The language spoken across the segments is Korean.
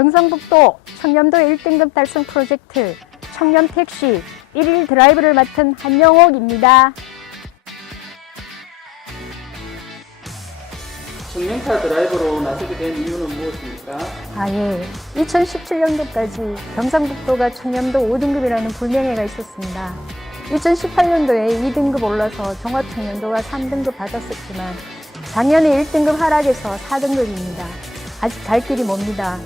경상북도 청렴도 1등급 달성 프로젝트 청렴택시 1일 드라이브를 맡은 한영옥입니다. 청년카 드라이버로 나서게 된 이유는 무엇입니까? 2017년도까지 경상북도가 청렴도 5등급이라는 불명예가 있었습니다. 2018년도에 2등급 올라서 종합청렴도가 3등급 받았었지만 작년에 1등급 하락해서 4등급입니다. 아직 갈 길이 멉니다.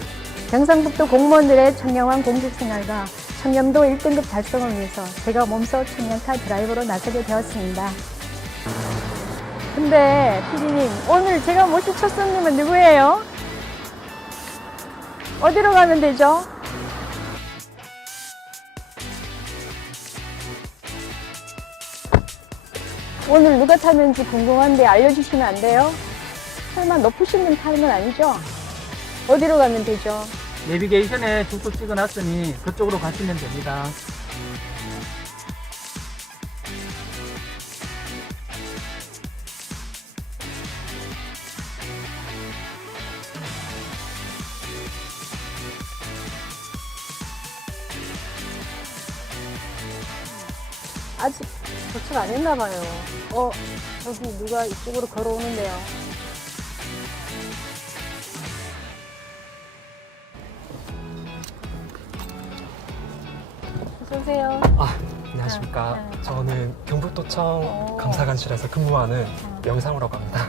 경상북도 공무원들의 청렴한 공직생활과 청렴도 1등급 달성을 위해서 제가 몸소 청년카 드라이버로 나서게 되었습니다. 근데 피디님, 오늘 제가 모실 첫 손님은 누구예요? 어디로 가면 되죠? 오늘 누가 타는지 궁금한데 알려주시면 안 돼요? 설마 높으신 분 타는 건 아니죠? 어디로 가면 되죠? 내비게이션에 주소 찍어놨으니 그쪽으로 가시면 됩니다. 아직 도착 안 했나 봐요. 여기 누가 이쪽으로 걸어오는데요. 어서오세요. 안녕하십니까. 네. 저는 경북도청 감사관실에서 근무하는 명상우라고 합니다.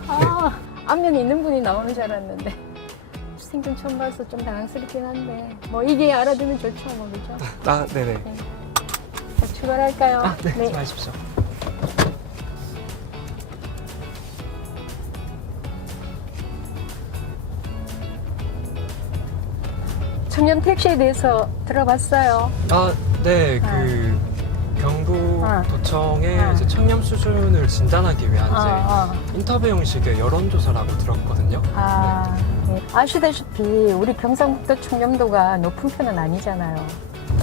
앞면에 있는 분이 나오는 줄 알았는데 생전 처음 봐서 좀 당황스럽긴 한데 뭐 이게 알아두면 좋죠, 뭐 그죠? 네네. 네. 자, 출발할까요? 네, 수고하십시오. 청년 택시에 대해서 들어봤어요. 네, 경북도청의 이제 청렴 수준을 진단하기 위한 이제 인터뷰 형식의 여론조사라고 들었거든요. 네. 아시다시피 우리 경상북도 청렴도가 높은 편은 아니잖아요.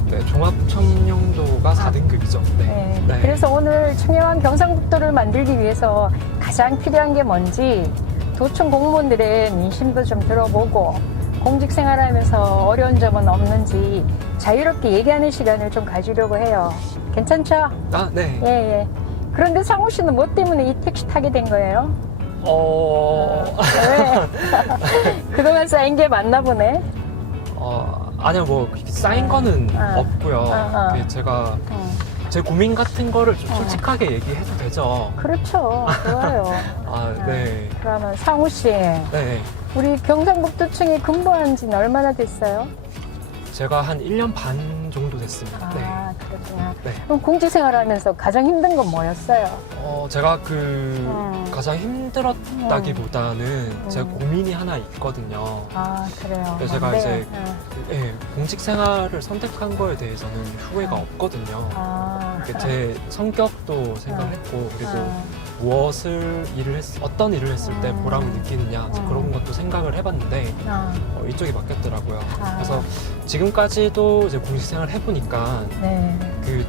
네, 종합청렴도가 4등급이죠. 네. 그래서 오늘 청렴한 경상북도를 만들기 위해서 가장 필요한 게 뭔지 도청 공무원들의 민심도 좀 들어보고 공직생활하면서 어려운 점은 없는지 자유롭게 얘기하는 시간을 좀 가지려고 해요. 괜찮죠? 네. 예. 그런데 상우 씨는 뭐 때문에 이 택시 타게 된 거예요? 왜? 그동안 쌓인 게 많나 보네? 아니요, 뭐 쌓인 거는 없고요. 제가 제 고민 같은 거를 좀 솔직하게 얘기해도 되죠? 그렇죠. 좋아요. 네. 그러면 상우 씨, 네. 우리 경상북도청에 근무한 지는 얼마나 됐어요? 제가 한 1년 반 정도 됐습니다. 그렇구나. 네. 그럼 공직생활 하면서 가장 힘든 건 뭐였어요? 제가 가장 힘들었다기보다는 제 고민이 하나 있거든요. 그래요. 그래서 제가 이제 공직 생활을 선택한 거에 대해서는 후회가 없거든요. 제 성격도 생각했고 그리고 어떤 일을 했을 때 보람을 느끼느냐 그런 것도 생각을 해봤는데 이쪽이 맞겠더라고요. 그래서 지금까지도 이제 공직 생활을 해보니까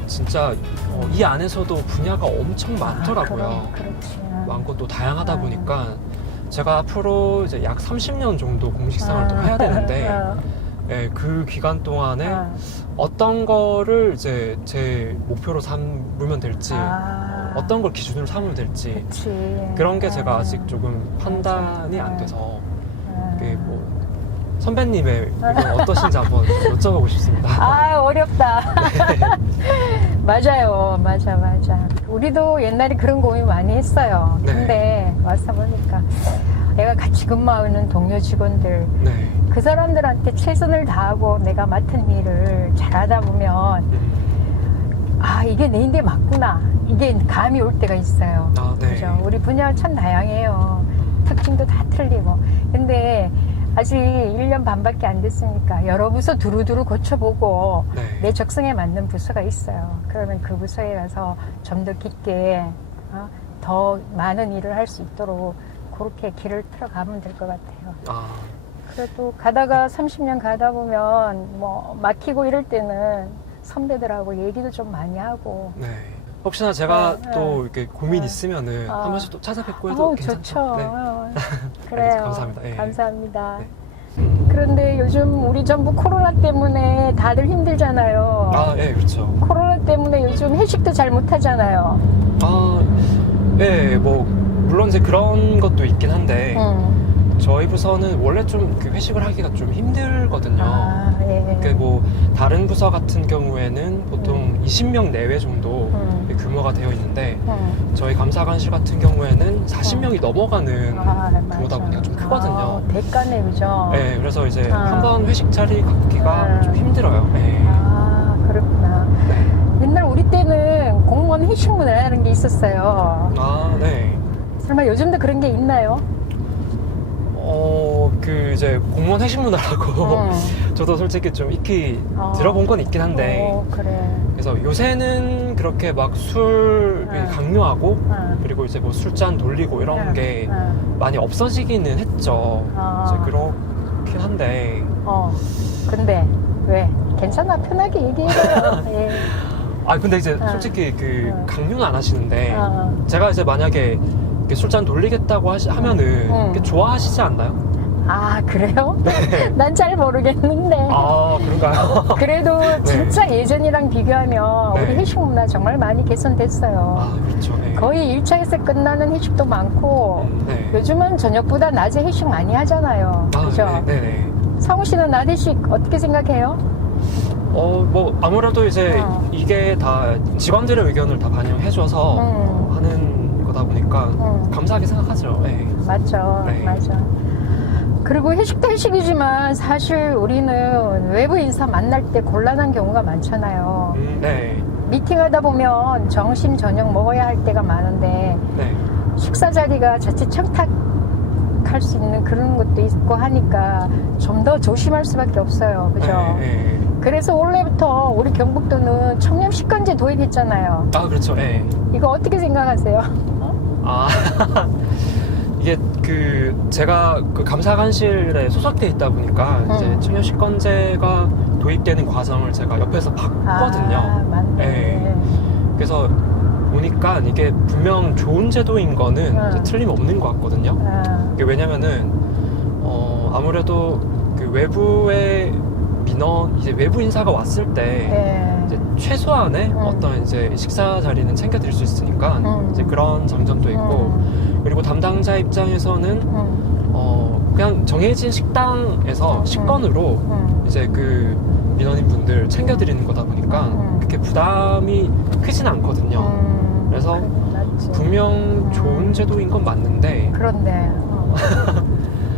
진짜 이 안에서도 분야가 엄청 많더라고요. 그렇지. 많고 또 다양하다 보니까 제가 앞으로 이제 약 30년 정도 공직 생활을 또 해야 되는데 그 기간 동안에 어떤 거를 이제 제 목표로 삼으면 될지 어떤 걸 기준으로 삼으면 될지 그런 게 제가 아직 조금 판단이 안 돼서 뭐 선배님의 이건 어떠신지 한번 여쭤보고 싶습니다. 어렵다. 맞아요. 맞아. 우리도 옛날에 그런 고민 많이 했어요. 근데 와서 보니까 내가 같이 근무하는 동료 직원들 그 사람들한테 최선을 다하고 내가 맡은 일을 잘하다 보면 이게 내 인데 맞구나. 이게 감이 올 때가 있어요. 그죠? 우리 분야가 참 다양해요. 특징도 다 틀리고. 근데 아직 1년 반밖에 안 됐으니까 여러 부서 두루두루 고쳐보고 내 적성에 맞는 부서가 있어요. 그러면 그 부서에 가서 좀 더 깊게 더 많은 일을 할 수 있도록 그렇게 길을 틀어가면 될 것 같아요. 그래도 가다가 30년 가다 보면 뭐 막히고 이럴 때는 선배들하고 얘기도 좀 많이 하고. 혹시나 제가 또 이렇게 고민 있으면은 한 번씩 또 찾아뵙고 해도 괜찮죠? 좋죠. 그래요. 감사합니다. 감사합니다. 그런데 요즘 우리 전부 코로나 때문에 다들 힘들잖아요. 아, 예, 그렇죠. 코로나 때문에 요즘 회식도 잘 못하잖아요. 아, 예, 뭐 물론 이제 그런 것도 있긴 한데 저희 부서는 원래 좀 그 회식을 하기가 좀 힘들거든요. 아, 예. 그 뭐 다른 부서 같은 경우에는 보통 20명 내외 정도 규모가 되어 있는데 저희 감사관실 같은 경우에는 40명이 넘어가는 규모다 보니까 좀 크거든요. 아, 대가네, 그죠? 네, 그래서 이제 아. 한번 회식 자리 갖기가 좀 힘들어요. 네. 아, 그렇구나. 네. 옛날 우리 때는 공무원 회식 문화라는 게 있었어요. 아, 네. 설마 요즘도 그런 게 있나요? 그 이제 공무원 회식 문화라고 저도 솔직히 좀 익히 들어본 건 있긴 한데 그래. 그래서 요새는 그렇게 막 술 강요하고 그리고 이제 뭐 술잔 돌리고 이런 게 많이 없어지기는 했죠. 이제 그렇긴 한데 근데 왜? 괜찮아, 편하게 얘기해봐요. 예. 아 근데 이제 솔직히 그 강요는 안 하시는데 제가 이제 만약에 이렇게 술잔 돌리겠다고 하면은 이렇게 좋아하시지 않나요? 아, 그래요? 네. 난 잘 모르겠는데. 아, 그런가요? 그래도 진짜 예전이랑 비교하면 네. 우리 회식 문화 정말 많이 개선됐어요. 아, 그렇죠. 네. 거의 1차에서 끝나는 회식도 많고 네. 요즘은 저녁보다 낮에 회식 많이 하잖아요. 아, 그죠? 네네. 상우 씨는 낮 회식 어떻게 생각해요? 뭐 아무래도 이제 이게 다 직원들의 의견을 다 반영해줘서 하는 거다 보니까 감사하게 생각하죠. 네. 맞죠. 네. 맞아. 그리고 회식도 회식이지만 사실 우리는 외부 인사 만날 때 곤란한 경우가 많잖아요. 네. 미팅하다 보면 점심 저녁 먹어야 할 때가 많은데 네. 식사 자리가 자칫 청탁할 수 있는 그런 것도 있고 하니까 좀 더 조심할 수밖에 없어요. 그죠? 네. 그래서 원래부터 우리 경북도는 청렴 식권제 도입했잖아요. 아, 그렇죠. 네. 이거 어떻게 생각하세요? 아. 이게 그 제가 그 감사관실에 소속돼 있다 보니까 이제 청렴식권제가 도입되는 과정을 제가 옆에서 봤거든요. 아, 맞네. 네. 그래서 보니까 이게 분명 좋은 제도인 거는 이제 틀림없는 것 같거든요. 이게 왜냐면은 아무래도 그 외부의 민원 이제 외부 인사가 왔을 때 이제 최소한의 어떤 이제 식사 자리는 챙겨드릴 수 있으니까 이제 그런 장점도 있고 그리고 담당자 입장에서는 그냥 정해진 식당에서 식권으로 이제 그 민원인 분들 챙겨드리는 거다 보니까 그렇게 부담이 크진 않거든요. 그래서 분명 좋은 제도인 건 맞는데 그런데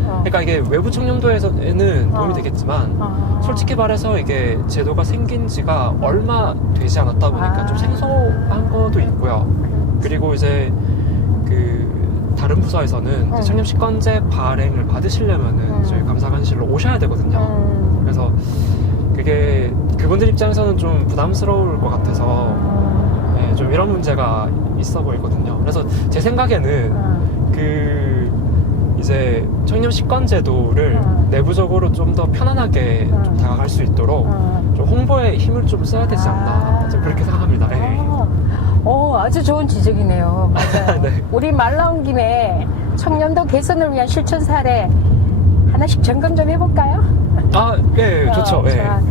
그러니까 이게 외부 청렴도에서는 도움이 되겠지만 솔직히 말해서 이게 제도가 생긴 지가 얼마 되지 않았다 보니까 좀 생소한 것도 있고요. 그리고 이제 그 다른 부서에서는 이제 청렴식권제 발행을 받으시려면은 저희 감사관실로 오셔야 되거든요. 그래서 그게 그분들 입장에서는 좀 부담스러울 것 같아서 네, 좀 이런 문제가 있어 보이거든요. 그래서 제 생각에는 그 이제 청렴식권제도를 내부적으로 좀 더 편안하게 좀 다가갈 수 있도록 좀 홍보에 힘을 좀 써야 되지 않나 좀 그렇게 생각합니다. 네. 아주 좋은 지적이네요. 맞아요. 네. 우리 말 나온 김에 청년도 개선을 위한 실천 사례 하나씩 점검 좀 해볼까요? 아, 예, 좋죠. 예. 자,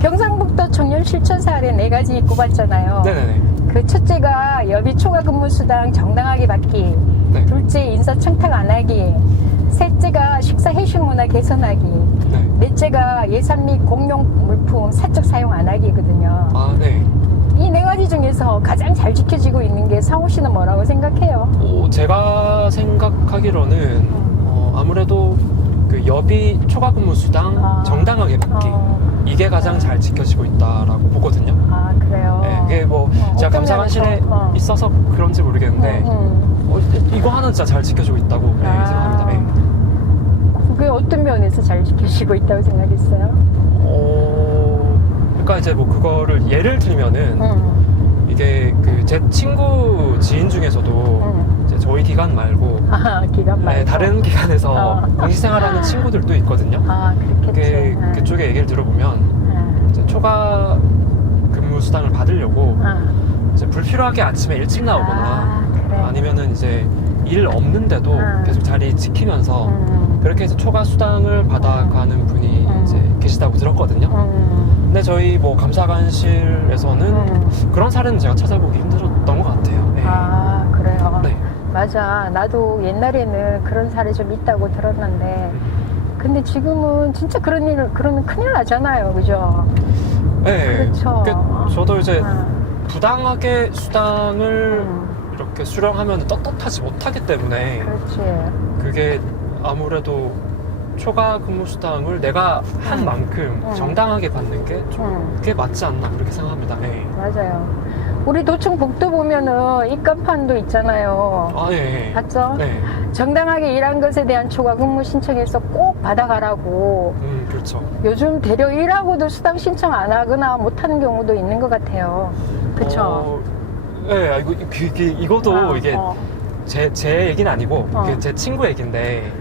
경상북도 청년 실천 사례 4가지 꼽았잖아요. 네네네. 그 첫째가 여비 초과 근무 수당 정당하게 받기, 네. 둘째 인사 청탁 안 하기, 셋째가 식사 회식 문화 개선하기, 네. 넷째가 예산 및 공용 물품 사적 사용 안 하기거든요. 아, 네. 이 4가지 중에서 가장 잘 지켜지고 있는 게 상우 씨는 뭐라고 생각해요? 제가 생각하기로는 아무래도 그 여비 초과 근무 수당 정당하게 받기 이게 가장 잘 지켜지고 있다라고 보거든요. 아, 그래요? 네, 이게 뭐 제가 어떤 감사관실에 면에서? 있어서 그런지 모르겠는데 이거 하나는 진짜 잘 지켜지고 있다고 네, 생각합니다. 네. 그게 어떤 면에서 잘 지켜지고 있다고 생각했어요? 그러니까 이제 뭐 그거를 예를 들면은 이게 그 제 친구 지인 중에서도 이제 저희 기관 말고 기간 말고. 네, 다른 기관에서 공식생활하는 친구들도 있거든요. 아, 그렇겠지. 그쪽에 얘기를 들어보면 이제 초과 근무 수당을 받으려고 이제 불필요하게 아침에 일찍 나오거나 그래. 아니면은 이제 일 없는데도 계속 자리 지키면서 그렇게 해서 초과 수당을 받아가는 분이 이제 계시다고 들었거든요. 근데 저희 뭐 감사관실에서는 그런 사례는 제가 찾아보기 힘들었던 것 같아요. 네. 아, 그래요? 네. 맞아. 나도 옛날에는 그런 사례 좀 있다고 들었는데, 근데 지금은 진짜 그러면 큰일 나잖아요. 그죠? 네. 그렇죠. 저도 이제 부당하게 수당을 이렇게 수령하면 떳떳하지 못하기 때문에 그렇지. 그게 아무래도 초과 근무 수당을 내가 한 만큼 정당하게 받는 게 좀 그게 맞지 않나 그렇게 생각합니다. 네. 맞아요. 우리 도청 복도 보면은 입간판도 있잖아요. 아, 예. 봤죠? 네. 정당하게 일한 것에 대한 초과 근무 신청해서 꼭 받아가라고. 그렇죠. 요즘 대려 일하고도 수당 신청 안 하거나 못 하는 경우도 있는 것 같아요. 그쵸? 네, 이것도 이게 어. 제 얘기는 아니고 이게 제 친구 얘기인데.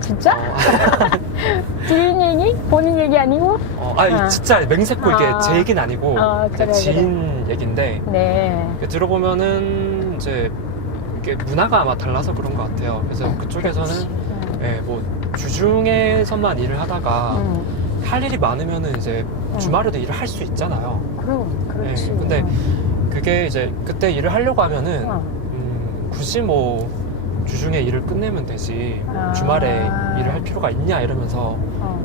진짜? 지인 얘기? 본인 얘기 아니고? 진짜 맹세코 이게 아. 제 얘기는 아니고 그래, 지인 얘기인데. 네. 들어보면은 이제 이게 문화가 아마 달라서 그런 것 같아요. 그래서 그쪽에서는 예, 뭐 주중에서만 일을 하다가 할 일이 많으면은 이제 주말에도 일을 할 수 있잖아요. 그렇지. 예, 근데 그게 이제 그때 일을 하려고 하면은 굳이 뭐 주중에 일을 끝내면 되지 주말에 일을 할 필요가 있냐 이러면서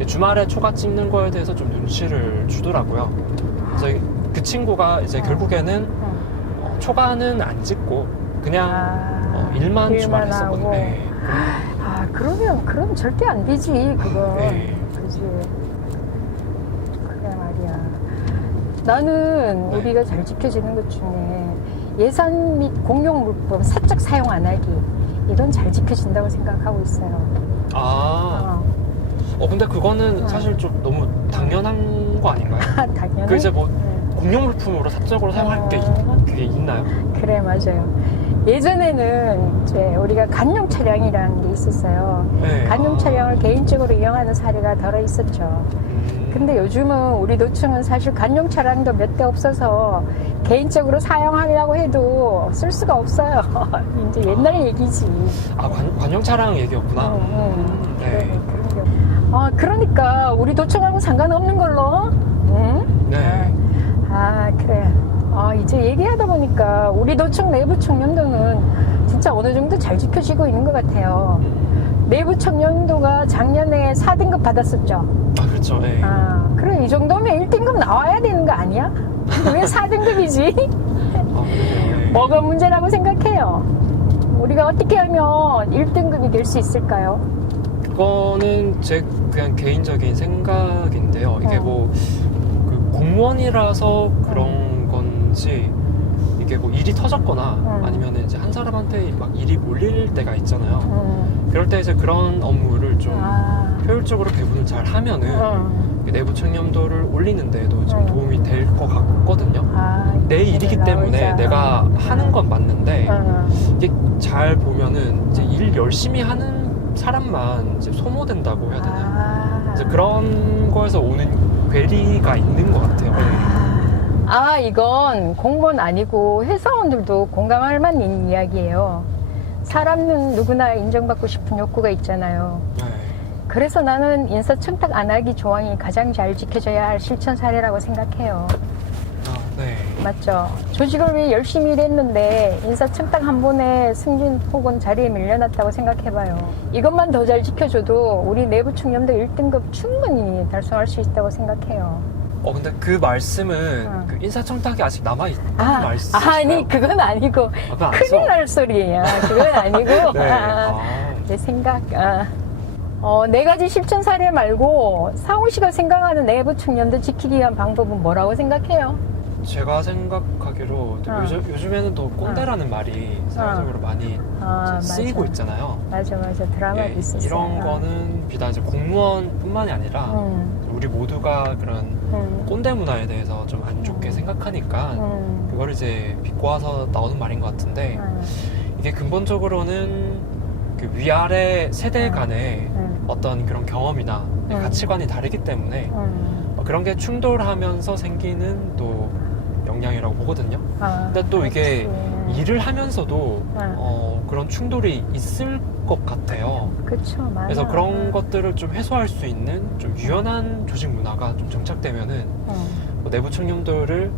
주말에 초과 찍는 거에 대해서 좀 눈치를 주더라고요. 그래서 그 친구가 이제 결국에는 초과는 안 찍고 그냥 일만 주말에 했었거든요. 그럼 절대 안 되지, 그건. 네. 그지. 그래 말이야. 나는 네. 우리가 잘 지켜지는 것 중에 예산 및 공용 물품 사적 사용 안 하기. 이건 잘 지켜진다고 생각하고 있어요. 근데 그거는 사실 좀 너무 당연한 거 아닌가요? 당연히. 그 이제 뭐 공용 물품으로 사적으로 사용할 게 그게 있나요? 그래, 맞아요. 예전에는 이제 우리가 간용 차량이라는 게 있었어요. 네. 간용 차량을 개인적으로 이용하는 사례가 덜어 있었죠. 근데 요즘은 우리 도청은 사실 간용 차량도 몇 대 없어서 개인적으로 사용하려고 해도 쓸 수가 없어요. 이제 옛날 얘기지. 관용 차량 얘기였구나. 네. 그러니까 우리 도청하고 상관없는 걸로. 네. 그래. 이제 얘기하다 보니까 우리 도청 내부 청년도는 진짜 어느 정도 잘 지켜지고 있는 것 같아요. 내부 청년도가 작년에 4등급 받았었죠. 그렇죠. 네. 그래, 이 정도면 1등급 나와야 되는 거 아니야? 근데 왜 4등급이지? 네. 뭐가 문제라고 생각해요? 우리가 어떻게 하면 1등급이 될 수 있을까요? 그거는 제 그냥 개인적인 생각인데요. 이게 그 공무원이라서 그런 건지 이게 뭐 일이 터졌거나 아니면 이제 한 사람한테 막 일이 몰릴 때가 있잖아요. 그럴 때 이제 그런 업무를 좀 효율적으로 배분을 잘 하면은 내부 청렴도를 올리는 데도 좀 도움이 될 것 같거든요. 내 일이기 때문에 내가 하는 건 맞는데 이게 잘 보면은 이제 일 열심히 하는 사람만 이제 소모된다고 해야 되나? 이제 그런 거에서 오는 괴리가 있는 것 같아요. 이건 공무원 아니고 회사원들도 공감할 만한 이야기예요. 사람은 누구나 인정받고 싶은 욕구가 있잖아요. 그래서 나는 인사청탁 안 하기 조항이 가장 잘 지켜져야 할 실천 사례라고 생각해요. 네. 맞죠? 조직을 위해 열심히 일했는데 인사청탁 한 번에 승진 혹은 자리에 밀려났다고 생각해봐요. 이것만 더 잘 지켜줘도 우리 내부 청렴도 1등급 충분히 달성할 수 있다고 생각해요. 근데 그 말씀은 그 인사청탁이 아직 남아있다는 말씀. 아니, 그건 아니고 큰일 날 소리야. 그건 아니고 네. 내 생각. 네 가지 실천 사례 말고 상우 씨가 생각하는 내부 청년도 지키기 위한 방법은 뭐라고 생각해요? 제가 생각하기로 요즘에는 또 꼰대라는 말이 사회적으로 많이 쓰이고 있잖아요. 맞아. 드라마도 있었어요. 이런 거는 비단 이제 공무원뿐만이 아니라 우리 모두가 그런 꼰대 문화에 대해서 좀 안 좋게 생각하니까 그걸 이제 비꼬아서 나오는 말인 것 같은데 이게 근본적으로는 그 위아래 세대 간의 어떤 그런 경험이나 가치관이 다르기 때문에 그런 게 충돌하면서 생기는 또 영향이라고 보거든요. 근데 또 이게 일을 하면서도 그런 충돌이 있을 것 같아요. 그쵸, 맞아. 그래서 그런 것들을 좀 해소할 수 있는 좀 유연한 조직 문화가 좀 정착되면은 뭐 내부 청렴도를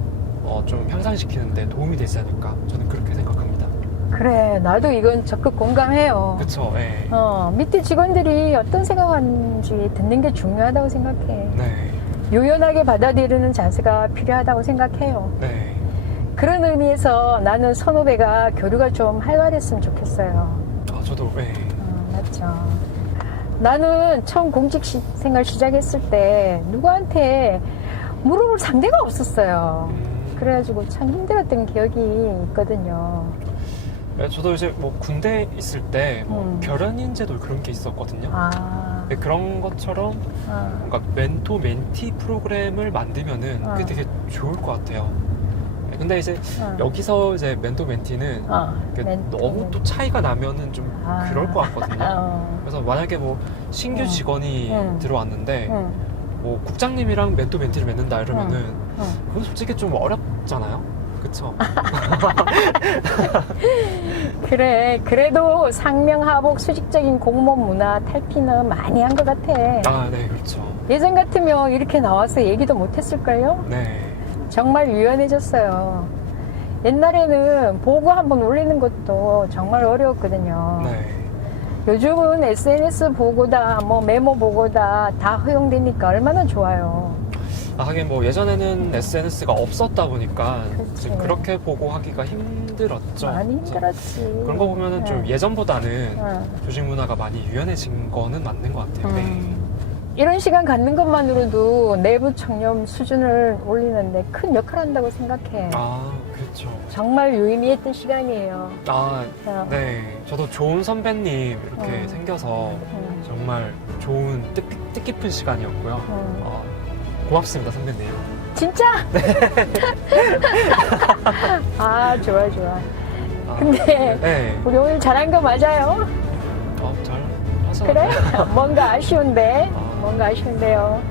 좀 향상시키는 데 도움이 되지 않을까, 저는 그렇게 생각합니다. 그래, 나도 이건 적극 공감해요. 그쵸, 예. 밑에 직원들이 어떤 생각하는지 듣는 게 중요하다고 생각해. 네. 유연하게 받아들이는 자세가 필요하다고 생각해요. 네. 그런 의미에서 나는 선후배가 교류가 좀 활발했으면 좋겠어요. 저도, 예. 맞죠. 나는 처음 공직 생활 시작했을 때 누구한테 물어볼 상대가 없었어요. 그래가지고 참 힘들었던 기억이 있거든요. 네, 저도 이제 뭐 군대 있을 때 뭐 결연인제도 그런 게 있었거든요. 네, 그런 것처럼 뭔가 멘토 멘티 프로그램을 만들면은 그게 되게 좋을 것 같아요. 네, 근데 이제 여기서 이제 멘토 멘티는 너무 또 차이가 나면은 좀 그럴 것 같거든요. 그래서 만약에 뭐 신규 직원이 들어왔는데 뭐 국장님이랑 멘토 멘티를 맺는다 이러면은 그건 솔직히 좀 어렵잖아요. 그쵸? 그래, 그래도 상명하복 수직적인 공무원 문화 탈피는 많이 한 것 같아. 네, 그렇죠. 예전 같으면 이렇게 나와서 얘기도 못했을걸요? 네. 정말 유연해졌어요. 옛날에는 보고 한번 올리는 것도 정말 어려웠거든요. 네. 요즘은 SNS 보고다, 뭐 메모 보고다 다 허용되니까 얼마나 좋아요. 하긴 뭐 예전에는 SNS가 없었다 보니까 그치. 그렇게 보고 하기가 힘들었죠. 많이 힘들었지. 그런 거 보면은 좀 예전보다는 응. 조직 문화가 많이 유연해진 거는 맞는 것 같아요. 네. 이런 시간 갖는 것만으로도 내부 청렴 수준을 올리는데 큰 역할을 한다고 생각해. 그렇죠. 정말 유의미했던 시간이에요. 네. 저도 좋은 선배님 이렇게 생겨서 정말 좋은 뜻깊은 시간이었고요. 고맙습니다, 선배님. 진짜? 네. 좋아. 근데 네. 우리 오늘 잘한 거 맞아요? 잘 하셨나요? 그래? 뭔가 아쉬운데? 뭔가 아쉬운데요.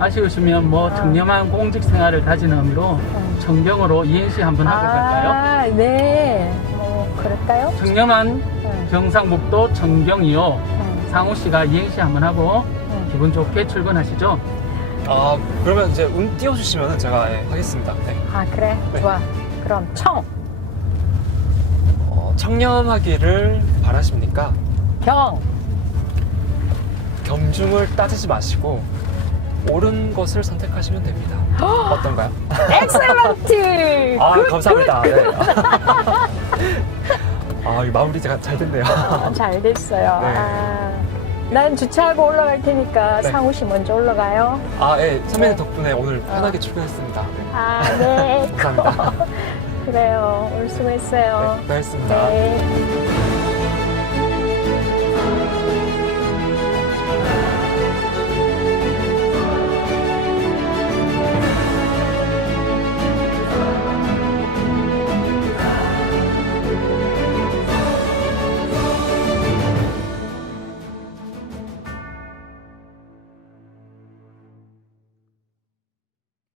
아쉬우시면 뭐 청렴한 공직 생활을 가지는 의미로 청병으로 이행시 한번 하고 갈까요? 네. 뭐 그럴까요? 청렴한 경상북도 청병이요. 상우 씨가 이행시 한번 하고 기분 좋게 출근하시죠. 그러면 이제 운 띄워주시면 제가 하겠습니다. 네. 그래? 네. 좋아. 그럼 청렴하기를 바라십니까? 경중을 따지지 마시고 옳은 것을 선택하시면 됩니다. 어떤가요? 엑셀런트! 감사합니다. 네. 이 마무리가 잘 됐네요. 잘 됐어요. 네. 난 주차하고 올라갈 테니까 네. 상우 씨 먼저 올라가요. 네. 선배님 네. 덕분에 오늘 편하게 출근했습니다. 네. 네. 감사합니다. 그래요. 오늘 수고했어요. 네, 고맙습니다. 네.